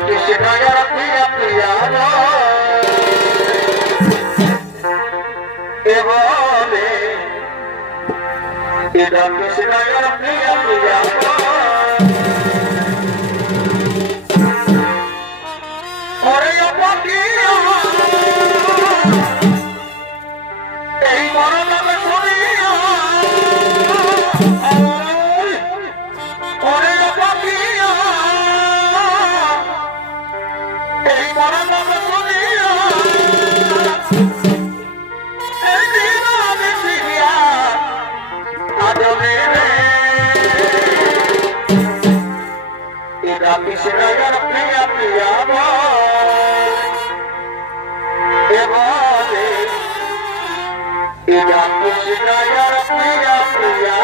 कृष्णया प्रिया प्रिया बोले कृष्णया प्रिया प्रिया कृष्णया प्रिया प्रिया बोले कृष्णया प्रिया प्रिया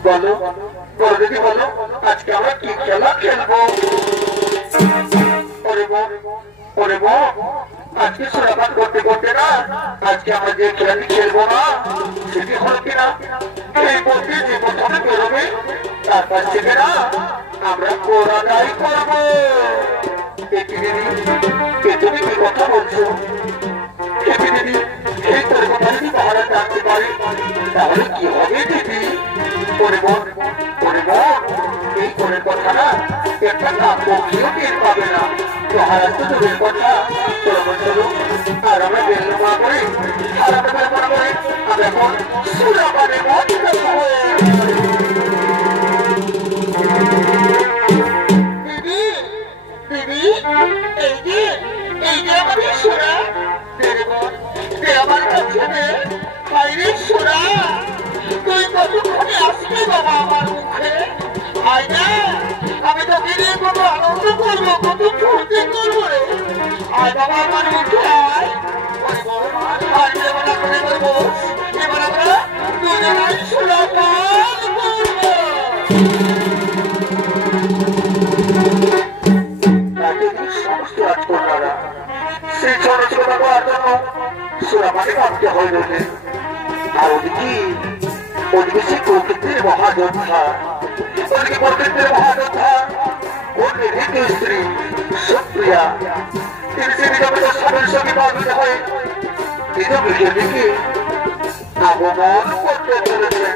बोलो बोलो दीदी बोलो आज के আমরা কি খেলা খেলবো ওরে বো আজকে সুরাপাত করতে করতে না আজকে আমরা যে খেলাটি খেলবো না সেটি হলো কিনা এই বলতে যে প্রথমে বেরোবে তারপর থেকে না আমরা কোরআনাই করবো তুমি কি কথা বলছো দিদি এই তোর কথা যদি মহারাজ জানতে পারে তাহলে কি হবে দিদি এই করে কথা না একটা কাপড়িও টের পাবে না মহারাজ তো দূরের কথা চলো আর আমরা বেলমা করে আর আমরা বেলমা করে আমরা এখন সুরাপানে মত এই যে আমাদের সোনা আমার কাছে বাইরে সোনা তুই কতক্ষণে আসবি বাবা আমার মুখে আয় না আমি তোকে নিয়ে কত আনন্দ করবো কত ফুর্তি করবো রে আয় বাবা আমার মুখে আয় আর এবার করে করবো এবার আমরা দুজনাই সোনা পান করবো সমস্ত রাজকন্যারা সেই ছোট ছোট করার জন্য সোনাপানে ভাবতে হয় রোজে আর ওদিকে সে প্রকৃতির মহাযোদ্ধা ওর নির্ভীত স্ত্রী সুপ্রিয়া তিনি সে নিয়মিত স্বামীর সঙ্গে বাঁধিত হয়ে নিজ গৃহে দিকে আগমন করতে চলেছেন